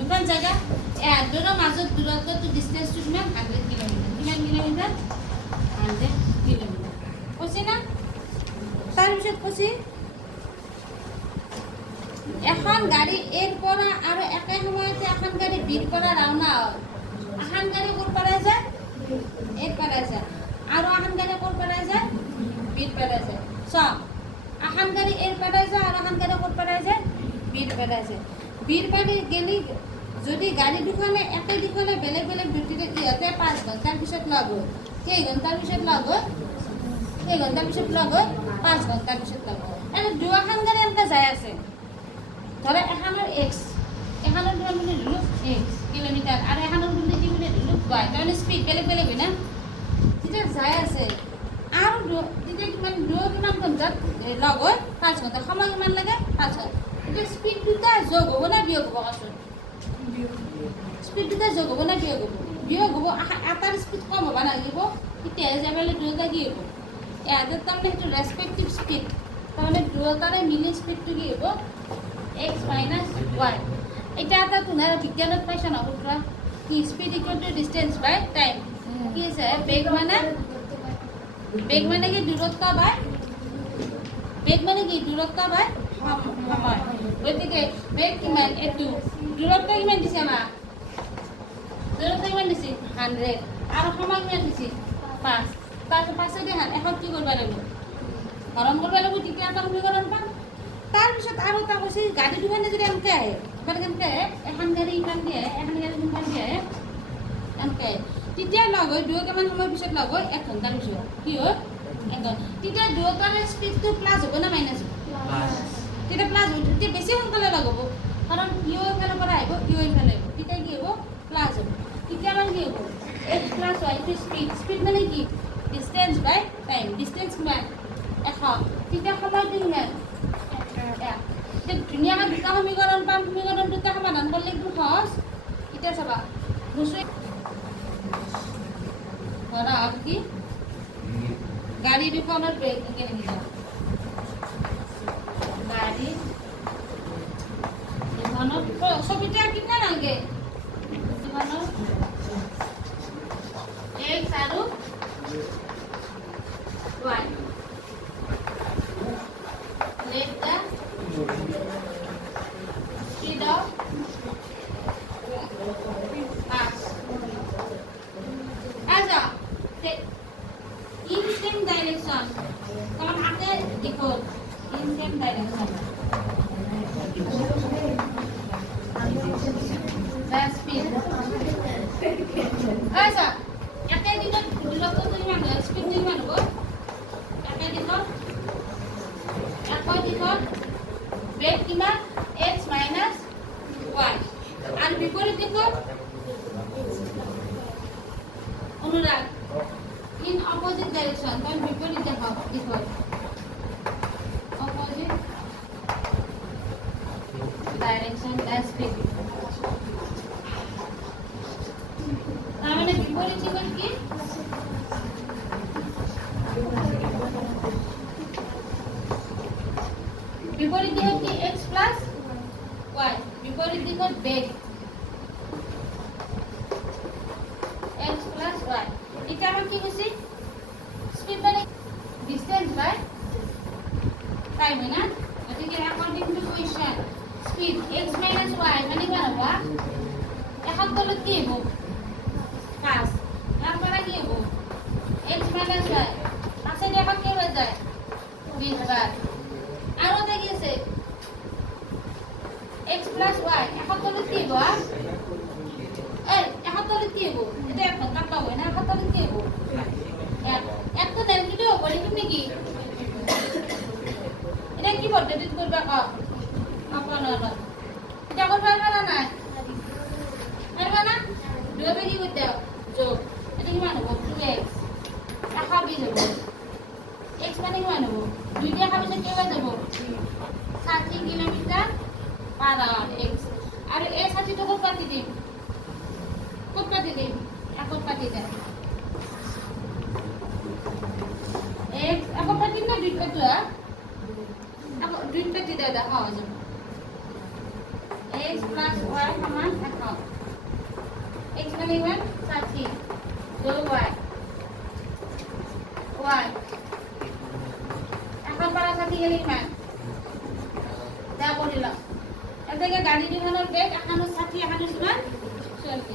দুখন জায়গা দুটাৰ মাজত দূৰত্বটো ডিষ্টেঞ্চটো কিমান 100 কিলোমিটাৰ কিমান কিলোমিটাৰ 100 কিলোমিটাৰ কৈছে না তাৰপিছত কৈছে এখন গাড়ী এৰ পৰা আৰু একে সময়তে এখন গাড়ী বিৰ পৰা ৰাওনা হয় এখন গাড়ী ক'ৰ পৰা যায় এৰ পৰা যায় আৰু এখন গাড়ী ক'ৰ পৰা যায় বিৰ পৰা যায় চাওক এখন গাড়ী এর পেটায় যায় আর এখন গাড়ি কোট পেটায় যায় বীর পেটায় যায় বীর পেটে গেলি যদি গাড়ি দুখনে একই দিশলে বেলেগ বেলেগ ডিউটিতে ইহঁতে 5 ঘণ্টাৰ পিছত লগ হয় কেই ঘণ্টাৰ পিছত লগ হয় 5 ঘণ্টাৰ পিছত লগ হয় এনে দুখন গাড়ী এনেকৈ যাই আছে ধৰা এখনৰ x এখনৰ মানে লুক x কিলোমিটাৰ আৰু এখনৰ মানে কি মানে লুক y তাৰমানে স্পীড বেলেগ বেলেগ হয় না যেতিয়া যাই আছে আৰু তেতিয়া কিমান কিমান ঘণ্টাত লগ হয় 5 ঘণ্টা সময় কিমান লাগে 5 ঘণ্টা এতিয়া স্পীড দুটা যোগ হ'ব না বিয়োগ হ'ব কচোন স্পীড দুটা যোগ হ'ব না বিয়োগ হ'ব এটাৰ স্পীড কম হ'ব লাগিব তেতিয়াহে যাই পেলাই দুয়োটা কি হ'ব ইয়াতে তাৰমানে সেইটো ৰেচপেক্টিভ স্পীড তাৰমানে দুয়োটাৰে মিলি স্পীডটো কি হ'ব x মাইনাছ y এতিয়া এটা তোমাৰ বিজ্ঞানত পাইছা ন সূত্ৰ কি speed equal to distance by time কি আছে বেগ মানে কি দূৰত্ব বাই সময় গতিকে বেগ কিমান এইটো দূৰত্ব কিমান দিছে আমাক দূৰত্ব কিমান দিছে 100 আৰু সময় কিমান দিছে 5 তাৰপাছতে এখন কি কৰিব লাগিব হৰণ কৰিব লাগিব তেতিয়া এটা সমীকৰণ পাম তাৰপিছত আৰু এটা কৈছে গাড়ী দুখনে যদি এনেকৈ আহে কেনেকৈ আহে এখন গাড়ী ইমান দিয়ে এখন গাড়ী ইমান দিয়ে এনেকৈ তেতিয়া লগ হয় দুয়ো কিমান সময় পিছত লগ হয় 1 ঘণ্টাৰ পিছত কি হয় 1 ঘণ্টা তেতিয়া দুয়োটাৰে স্পীডটো প্লাছ হ'ব না মাইনাছ হ'ব তেতিয়া প্লাছ হ'ব তেতিয়া বেছি সোনকালে লগ হ'ব কাৰণ ইও এইফালৰ পৰা আহিব ইও এইফালে আহিব তেতিয়া কি হ'ব প্লাছ হ'ব তেতিয়া মানে কি হ'ব x plus y to speed মানে কি ডিষ্টেঞ্চ বাই টাইম ডিষ্টেঞ্চ কিমান 100 তেতিয়া সময়টো কিমান ধুনীয়াকৈ দুটা সমীকৰণ পাম সমীকৰণ দুটা সমাধান কৰিলে একদম সহজ এতিয়া চাবা ধৰা হওক কি গাড়ী দুখনৰ ব্ৰেক কেনেকৈ যাব গাড়ী দুখনৰ ছবিটা আঁকিব নালাগে দুখনৰ x আৰু y let the speed of pass aja in same direction kawan ake ikut in same direction the speed aja ake dikot duloko tu gimana speed tu gimana bu ake dikot break কিমান x minus y আৰু বিপৰীত দিশত Anurag in opposite direction তাৰ বিপৰীত দিশত opposite direction the speed তাৰমানে বিপৰীত দিশত কি বিপরীত দিকে কি x প্লাস y বিপরীত দিকে বেগ x প্লাস y এটা আমরা কি বুঝি স্পিড মানে ডিসটেন্স বাই টাইম না গতিকে according to question speed x minus y মানে কি হবে এখন তলত কি হবে 5 তারপরে কি হবে x মাইনাস y পাশে এখন কি হয়ে যায় 20 বার আৰু এটা কি আছে x plus y এখন তলত কি হ'ব এখন তলত কি হ'ব এটা এখন কাটা হয় না এখন তলত কি হ'ব এক তো দেন কি হ'ব লিখিম নেকি এটা কি পদ্ধতিত করবা ক আপনারা এটা করবা না নাই পারবা না দুটো কি করতে যোগ এটা কি মান হ'ব 2x 120 হ'ব x মানে কি মান হ'ব দুইটা খাবিছে কি হয়ে যাব 60 কিলোমিটার পার আওয়ার x আর এই 60 টা কত পাতি দিম একত পাতি দেন x একত পাতি না দুইটা তো দুইটা পাতি দাও দেখা হবে x প্লাস ওয়াই সমান 1 এক্স মানে ইমান 60 যোগ ওয়াই ওয়াই এখন পারা 60 গেলে ইমান যা করিলাম এদিকে গাড়ি দুখনৰ বেগ এখানো 60 এখানো কিমান 40